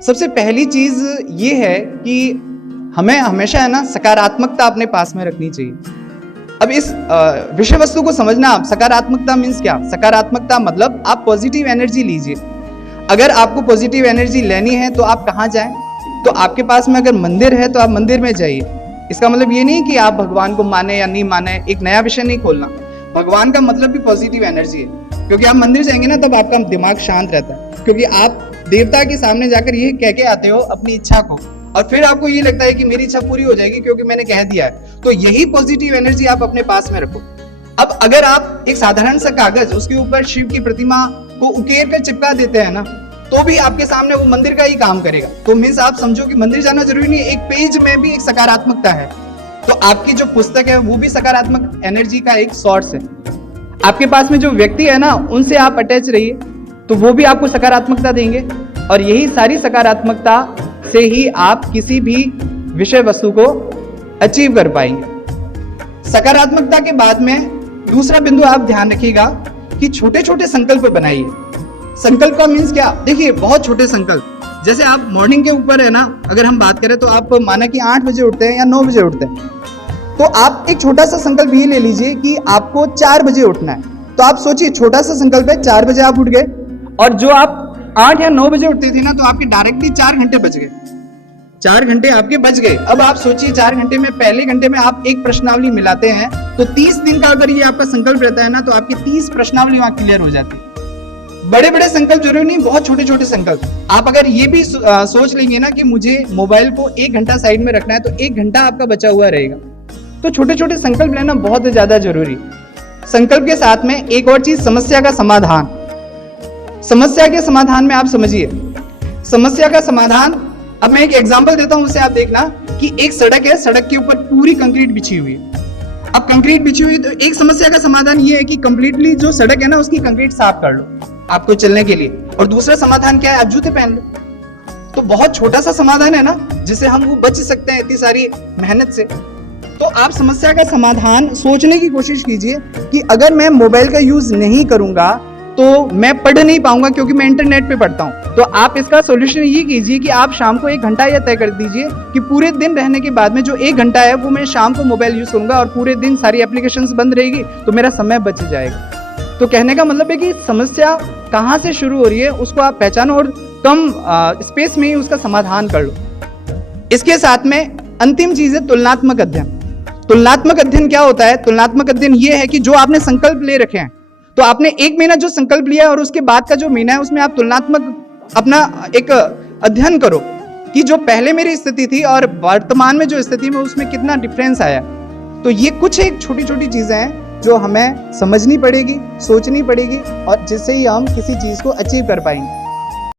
सबसे पहली चीज ये है कि हमें हमेशा है ना सकारात्मकता अपने पास में रखनी चाहिए। अब इस विषय वस्तु को समझना, आप सकारात्मकता मीन्स क्या? सकारात्मकता मतलब आप पॉजिटिव एनर्जी लीजिए। अगर आपको पॉजिटिव एनर्जी लेनी है तो आप कहाँ जाएं? तो आपके पास में अगर मंदिर है तो आप मंदिर में जाइए। इसका मतलब ये नहीं कि आप भगवान को माने या नहीं माने, एक नया विषय नहीं खोलना। भगवान का मतलब भी पॉजिटिव एनर्जी है, क्योंकि आप मंदिर जाएंगे ना तब आपका दिमाग शांत रहता है, क्योंकि आप देवता के सामने जाकर ये कह के आते हो अपनी इच्छा को, और फिर आपको ये लगता है कि मेरी इच्छा पूरी हो जाएगी क्योंकि मैंने कह दिया है। तो यही पॉजिटिव एनर्जी आप अपने पास में रखो। अब अगर आप एक साधारण सा कागज, उसके ऊपर शिव की प्रतिमा को उकेर कर चिपका देते हैं ना, तो भी आपके सामने वो मंदिर का ही काम करेगा। तो मीन्स आप समझो कि मंदिर जाना जरूरी नहीं, एक पेज में भी एक सकारात्मकता है। तो आपकी जो पुस्तक है वो भी सकारात्मक एनर्जी का एक सोर्स है। आपके पास में जो व्यक्ति है ना, उनसे आप अटैच रहिए तो वो भी आपको सकारात्मकता देंगे, और यही सारी सकारात्मकता से ही आप किसी भी विषय वस्तु को अचीव कर पाएंगे। सकारात्मकता के बाद में दूसरा बिंदु आप ध्यान रखिएगा कि छोटे छोटे संकल्प बनाइए। संकल्प का मीन्स क्या? देखिए, बहुत छोटे संकल्प, जैसे आप मॉर्निंग के ऊपर है ना, अगर हम बात करें तो आप माना कि 8 बजे उठते हैं या 9 बजे उठते हैं, तो आप एक छोटा सा संकल्प ये ले लीजिए कि आपको 4 बजे उठना है। तो आप सोचिए, छोटा सा संकल्प है, 4 बजे आप उठ गए, और जो आप 8 या 9 बजे उठते थे ना, तो आपके डायरेक्टली 4 घंटे बच गए। 4 घंटे आपके बच गए। अब आप सोचिए, 4 घंटे में पहले घंटे में आप एक प्रश्नावली मिलाते हैं, तो 30 दिन का अगर ये आपका संकल्प रहता है ना, तो आपकी 30 प्रश्नावली वहां क्लियर हो जाती है। बड़े बड़े संकल्प जरूरी नहीं, बहुत छोटे छोटे संकल्प। आप अगर ये भी सोच लेंगे ना कि मुझे मोबाइल को 1 घंटा साइड में रखना है, तो 1 घंटा आपका बचा हुआ रहेगा। तो छोटे छोटे संकल्प लेना बहुत ज्यादा जरूरी। संकल्प के साथ में एक और चीज, समस्या का समाधान। समस्या के समाधान में आप समझिए, समस्या का समाधान, अब मैं एक एग्जांपल देता हूं, उससे आप देखना कि एक सड़क है, सड़क के ऊपर पूरी कंक्रीट बिछी हुई है। अब कंक्रीट बिछी हुई, तो एक समस्या का समाधान ये है कि कंप्लीटली जो सड़क है ना, उसकी कंक्रीट साफ कर लो आपको चलने के लिए। और दूसरा समाधान क्या है? आप जूते पहन लो। तो बहुत छोटा सा समाधान है ना, जिससे हम वो बच सकते हैं इतनी सारी मेहनत से। तो आप समस्या का समाधान सोचने की कोशिश कीजिए कि अगर मैं मोबाइल का यूज नहीं करूंगा तो मैं पढ़ नहीं पाऊंगा, क्योंकि मैं इंटरनेट पे पढ़ता हूं। तो आप इसका सॉल्यूशन ये कीजिए कि आप शाम को 1 घंटा यह तय कर दीजिए कि पूरे दिन रहने के बाद में जो 1 घंटा है वो मैं शाम को मोबाइल यूज करूंगा, और पूरे दिन सारी एप्लीकेशंस बंद रहेगी, तो मेरा समय बच जाएगा। तो कहने का मतलब है कि समस्या कहाँ से शुरू हो रही है उसको आप पहचानो, और कम स्पेस में ही उसका समाधान कर लो। इसके साथ में अंतिम चीज है तुलनात्मक अध्ययन। तुलनात्मक अध्ययन क्या होता है? तुलनात्मक अध्ययन ये है कि जो आपने संकल्प ले रखे हैं, तो आपने 1 महीना जो संकल्प लिया है और उसके बाद का जो महीना है, उसमें आप तुलनात्मक अपना एक अध्ययन करो कि जो पहले मेरी स्थिति थी और वर्तमान में जो स्थिति में, उसमें कितना डिफरेंस आया। तो ये कुछ एक छोटी छोटी चीजें हैं जो हमें समझनी पड़ेगी, सोचनी पड़ेगी, और जिससे ही हम किसी चीज को अचीव कर पाएंगे।